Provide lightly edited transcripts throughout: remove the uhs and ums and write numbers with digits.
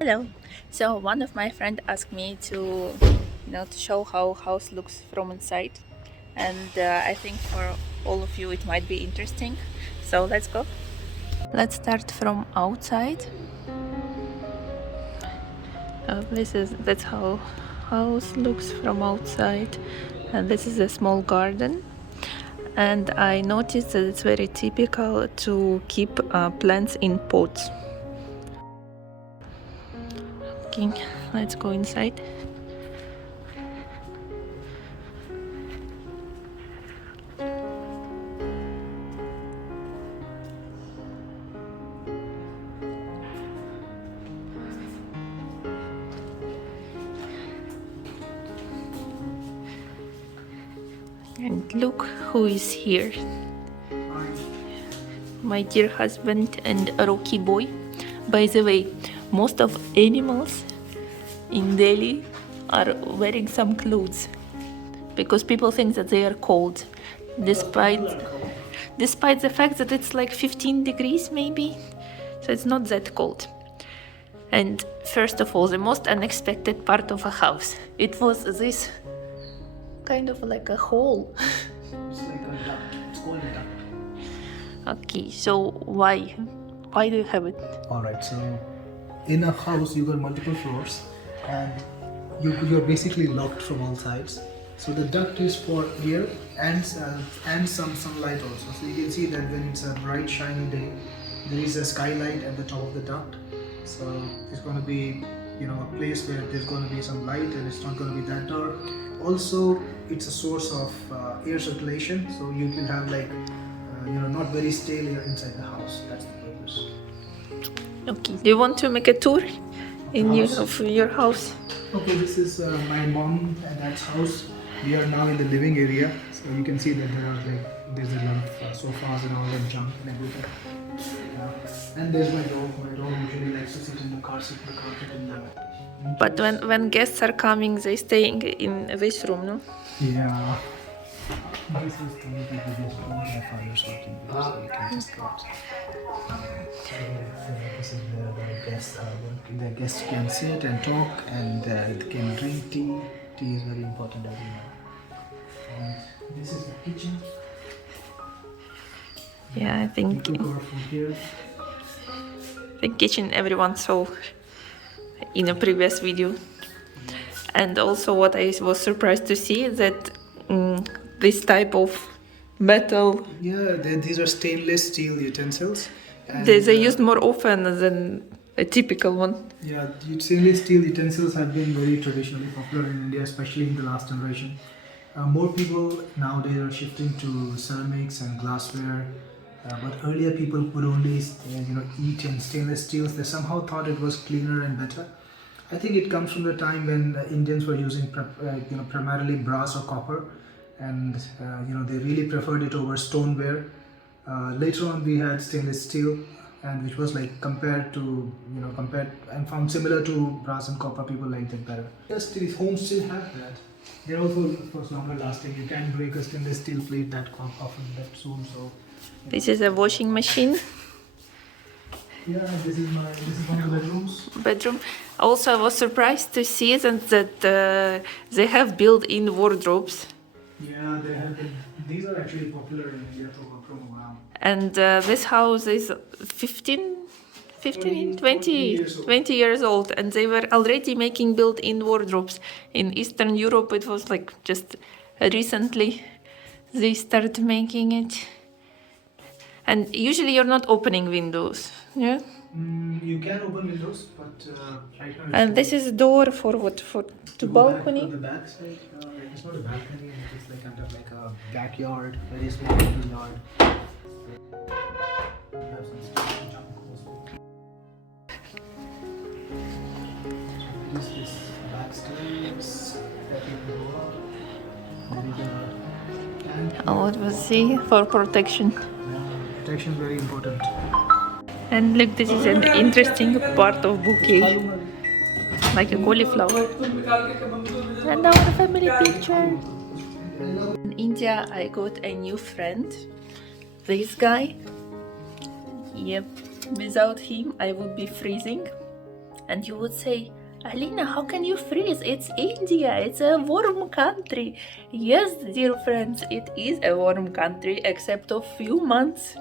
Hello. So one of my friend asked me to, to show how house looks from inside, and I think for all of you it might be interesting. So let's go. Let's start from outside. That's how house looks from outside, and this is a small garden. And I noticed that it's very typical to keep plants in pots. Okay, let's go inside. And look who is here. My dear husband and a Rocky boy. By the way, most of animals in Delhi are wearing some clothes because people think that they are cold, despite the fact that it's like 15 degrees maybe, so it's not that cold. And first of all, the most unexpected part of a house, it was this kind of like a hole. It's like a duct. It's called a duct. Okay, so why do you have it? Alright, so in a house you got multiple floors and you're basically locked from all sides. So the duct is for air and some sunlight also. So you can see that when it's a bright shiny day, there is a skylight at the top of the duct. So it's going to be a place where there's going to be some light and it's not going to be that dark. Also, it's a source of air circulation, so you can have like not very stale air inside the house. That's the purpose. Okay, do you want to make a tour of your house? Okay, this is my mom and dad's house. We are now in the living area, so you can see that there's a lot of sofas and all that junk and everything. And there's my dog. My dog usually likes to sit in the car seat, the carpet in the. But when guests are coming, they staying in this room, no? Yeah. This is going to be the best room. My father's working there, so you can just go. This is where the guests are working. The guests can sit and talk and can drink tea. Tea is very important as you know. And this is the kitchen. Yeah, I think We cook our food here. the kitchen everyone saw in a previous video. And also what I was surprised to see is that this type of metal, Yeah, these are stainless steel utensils. And, they used more often than a typical one. Yeah, stainless steel utensils have been very traditionally popular in India, especially in the last generation. More people nowadays are shifting to ceramics and glassware, but earlier people would only eat in stainless steels. They somehow thought it was cleaner and better. I think it comes from the time when Indians were using primarily brass or copper, and they really preferred it over stoneware. Later on, we had stainless steel, and which was like compared and found similar to brass and copper. People liked it better. Yes, these homes still have that. They're also of course longer lasting. You can't break a stainless steel plate that often, that soon. So This is a washing machine. yeah, this is one of the Bedroom. Also, I was surprised to see that they have built-in wardrobes. Yeah, they have been. These are actually popular in India from around. And this house is 20 years old, and they were already making built-in wardrobes. In Eastern Europe, it was like just recently they started making it. And usually you're not opening windows, yeah? You can open windows, but right now. And this is a door for what? For the balcony? For the back side, it's not a balcony. It's like kind of like a backyard, very small little yard. Have some station junk also. This is back stairs that you can go up. There is a tank. Oh, it was see for protection. Protection is very important. And look, this is an interesting part of bouquet, like a cauliflower. And our family picture. In India, I got a new friend. This guy. Yep. Without him, I would be freezing. And you would say, Alina, how can you freeze? It's India, it's a warm country. Yes, dear friends, it is a warm country, except of few months.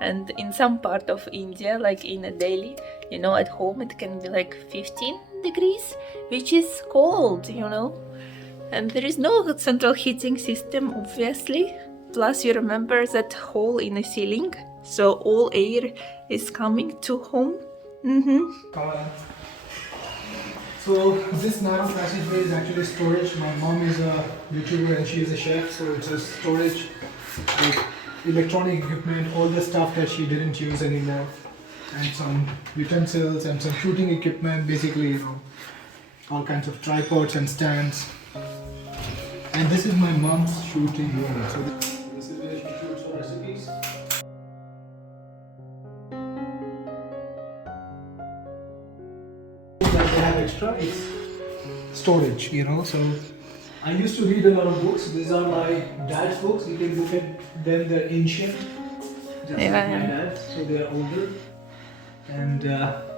And in some part of India, like in Delhi, you know, at home it can be like 15 degrees, which is cold, you know. And there is no central heating system, obviously. Plus, you remember that hole in the ceiling, so all air is coming to home. So this narrow passageway is actually storage. My mom is a YouTuber and she is a chef, so it's a storage, like electronic equipment, all the stuff that she didn't use anymore, and some utensils and some shooting equipment, basically, you know, all kinds of tripods and stands. And this is my mom's shooting room. So this is where she shoots her recipes. That they have extra, it's storage, you know. So I used to read a lot of books. These are my dad's books. You can look at them, they're ancient, just like my dad, so they are older. And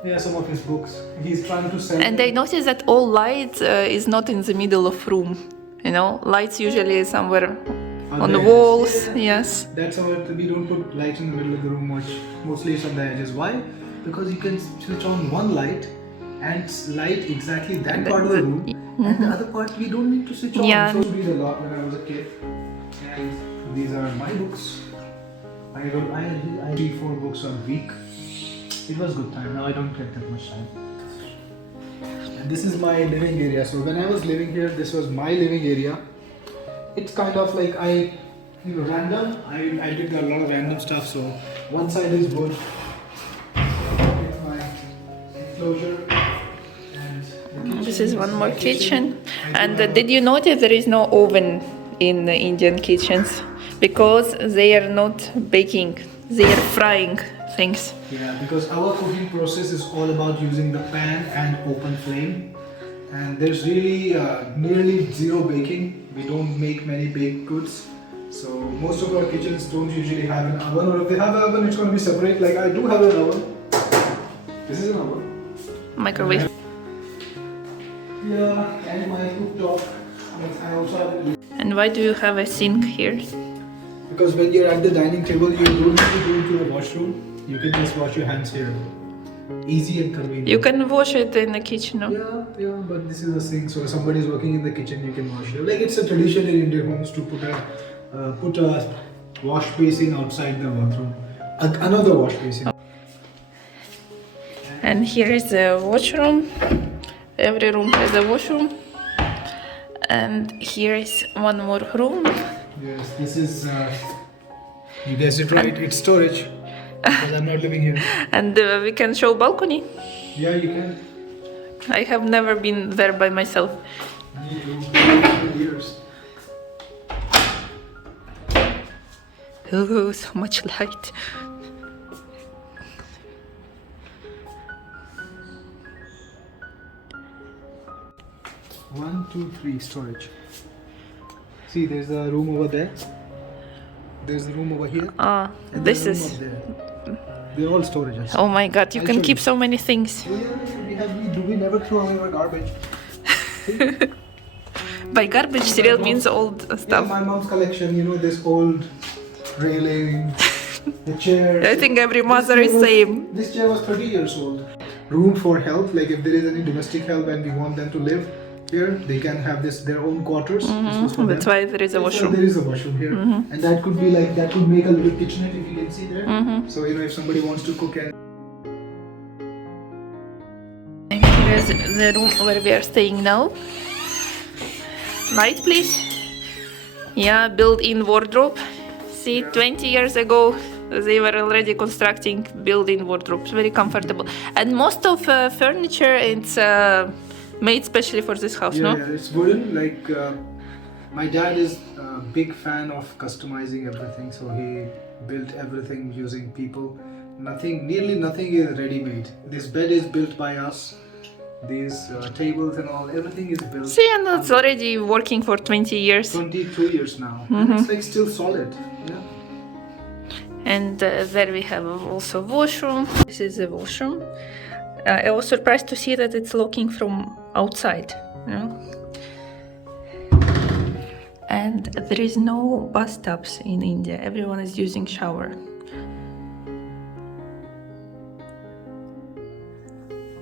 yeah, some of his books. He's trying to sell. And I noticed that all light is not in the middle of room. You know, lights usually somewhere on the walls. Yes. That's how we don't put lights in the middle of the room much. Mostly it's on the edges. Why? Because you can switch on one light and light exactly that part of the room, and the other part we don't need to switch on. Yeah. So I read a lot when I was a kid, and these are my books. I read 4 books a week. It was good time. Now I don't get that much time. And this is my living area. So when I was living here, this was my living area. It's kind of like random. I did a lot of random stuff. So one side is wood. It's my enclosure. This is one more kitchen. And did you notice there is no oven in the Indian kitchens? Because they are not baking, they are frying things. Yeah, because our cooking process is all about using the pan and open flame. And there's really nearly zero baking. We don't make many baked goods. So most of our kitchens don't usually have an oven, or if they have an oven, it's going to be separate. Like I do have an oven. This is an oven. Microwave. Yeah, and my cooktop. I also have an. And why do you have a sink here? Because when you're at the dining table, you don't need to go into the washroom. You can just wash your hands here. Easy and convenient. You can wash it in the kitchen, no? Yeah, but this is a sink, so if somebody's working in the kitchen, you can wash it. Like it's a tradition in Indian homes to put a wash basin outside the bathroom. Another wash basin. And here is the washroom. Every room has a washroom. And here is one more room. Yes, this is, you guessed it right, it's storage. Because I'm not living here. And we can show balcony. Yeah, you can. I have never been there by myself. Me too. Years. Oh, so much light. One, two, three, storage. See, there's a room over there. There's a room over here. Ah, and this there's a room is. up there. They're all storages. Oh my god, you I'll can show keep you. so many things. We never throw away our garbage. By garbage, cereal means old Yeah, stuff. my mom's collection, this old railing, the chairs. I think every mother This is chair was- same. This chair was 30 years old. Room for help, like if there is any domestic help and we want them to live here, they can have their own quarters. This was for That's them. why there is a So washroom. there is a washroom here, and that could make a little kitchenette if you can see there. So if somebody wants to cook and Here is the room where we are staying now. Light, please. Yeah, built-in wardrobe. See, 20 years ago, they were already constructing built-in wardrobes. Very comfortable. And most of furniture, it's made specially for this house, no? yeah, it's wooden. Like my dad is a big fan of customizing everything, so he built everything using people. Nearly nothing is ready-made. This bed is built by us. These tables and all, everything is built. See, and it's already working for 20 years. 22 years now. And it's like still solid. Yeah. And there we have also washroom. This is the washroom. I was surprised to see that it's looking from outside, you know? And there is no bathtubs in India. Everyone is using shower.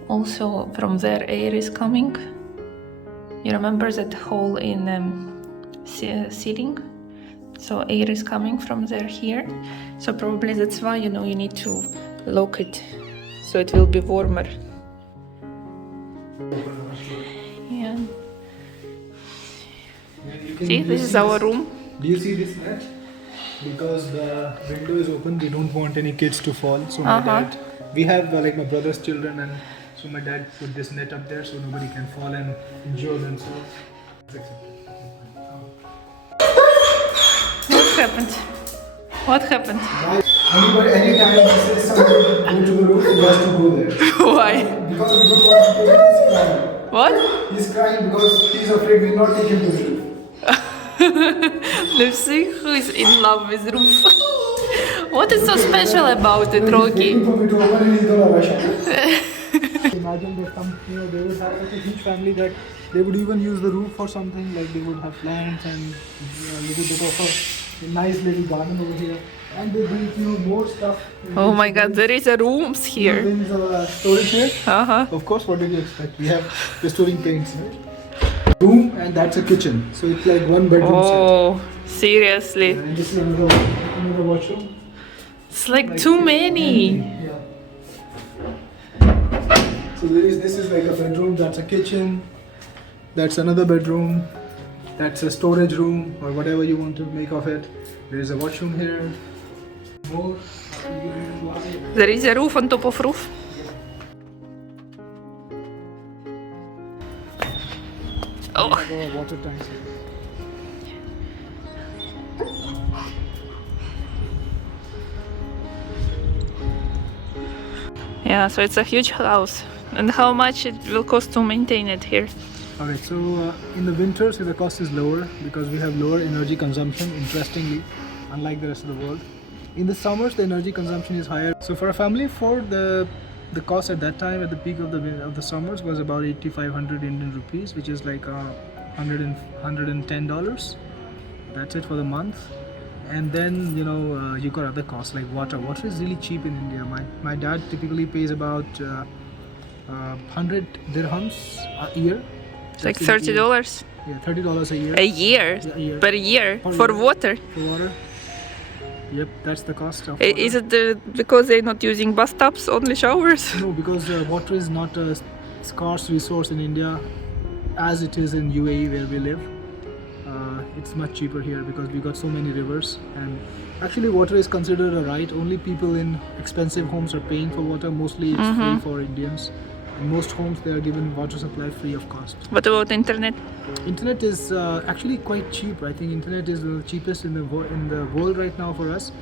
Also, from there air is coming. You remember that hole in ceiling? So air is coming from there here. So probably that's why, you know, you need to lock it so it will be warmer. Yeah. See, this is our room. Do you see this net? Because the window is open, we don't want any kids to fall. So my dad, we have like my brother's children, and so my dad put this net up there so nobody can fall and injure themselves. What happened? What happened? Anytime he says somebody go to the roof, he has to go there. Why? Because we don't want to take him, he's crying. What? He's crying because he's afraid we'll not take him to the roof. Let's see who is in love with roof. What is so special about it, Rocky? Waiting for me to open and he's gonna rush out. Imagine that some, you know, they would have such a huge family that they would even use the roof for something, like they would have plants and a little bit of a nice little garden over here. And they bring, you know, more stuff. Oh my god, there is a rooms here. There is a storage here. Of course, what did you expect? We have the storing paints, right? Room, and that's a kitchen. So it's like one bedroom Oh, seriously? set. And this is another washroom. It's like too many. Yeah. So this is like a bedroom, that's a kitchen, that's another bedroom, that's a storage room or whatever you want to make of it. There is a washroom here. More. There is a roof on top of roof. Oh. Water tanks. Yeah, so it's a huge house. And how much it will cost to maintain it here? Alright, so in the winters the cost is lower because we have lower energy consumption, interestingly, unlike the rest of the world. In the summers the energy consumption is higher. So for a family, for the cost at that time, at the peak of the summers, was about 8,500 Indian rupees, which is like $110. That's it for the month. And then, you know, you got other costs like water. Water is really cheap in India. My dad typically pays about 100 dirhams a year. It's like $30. Yeah, $30 a year. A year? Yeah, a year. Per year? Per For year. water? For water. Yep, that's the cost of Is it because they're not using bathtubs, only showers? No, because water is not a scarce resource in India as it is in UAE where we live. It's much cheaper here because we got so many rivers, and actually water is considered a right. Only people in expensive homes are paying for water. Mostly it's free for Indians. In most homes they are given water supply free of cost. What about internet? Internet is actually quite cheap. I think internet is the cheapest in the world right now for us.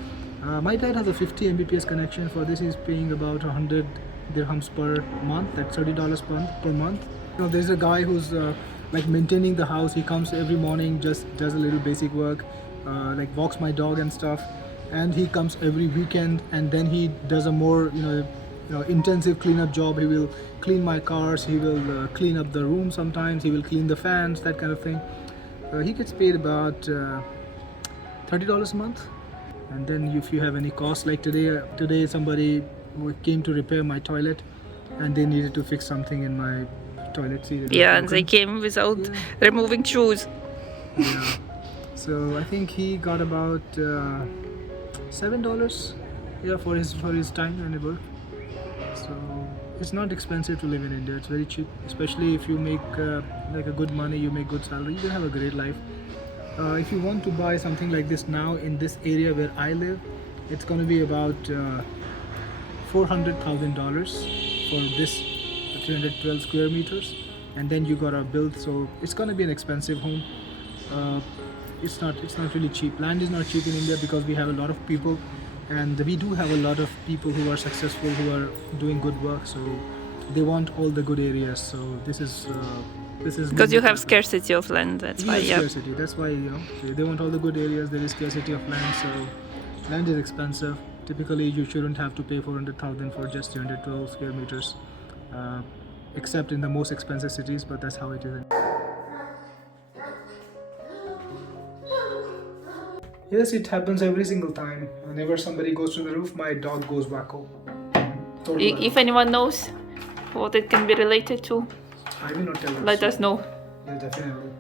My dad has a 50 Mbps connection. For this he's paying about 100 dirhams per month. That's $30 per month. You know, there's a guy who's like maintaining the house. He comes every morning, just does a little basic work, like walks my dog and stuff, and he comes every weekend, and then he does a more intensive cleanup job. He will clean my cars, he will clean up the room sometimes, he will clean the fans, that kind of thing. He gets paid about $30 a month. And then if you have any costs, like today somebody came to repair my toilet and they needed to fix something in my toilet seat. Yeah, and they came without removing shoes. Yeah. So I think he got about $7 for his time and work. So it's not expensive to live in India. It's very cheap, especially if you make like a good money, you make good salary, you will have a great life. If you want to buy something like this now in this area where I live, it's going to be about $400,000 for this 312 square meters, and then you gotta build. So it's going to be an expensive home. It's not really cheap. Land is not cheap in India because we have a lot of people, and we do have a lot of people who are successful, who are doing good work. So they want all the good areas. So this is because you have scarcity of land. That's why. Yeah. Scarcity. That's why they want all the good areas. There is scarcity of land. So land is expensive. Typically, you shouldn't have to pay $400,000 for just 312 square meters. except in the most expensive cities, but that's how it is. Yes, it happens every single time. Whenever somebody goes to the roof, my dog goes wacko. Total If anyone knows what it can be related to, I will not tell you. let us know. Yeah, definitely.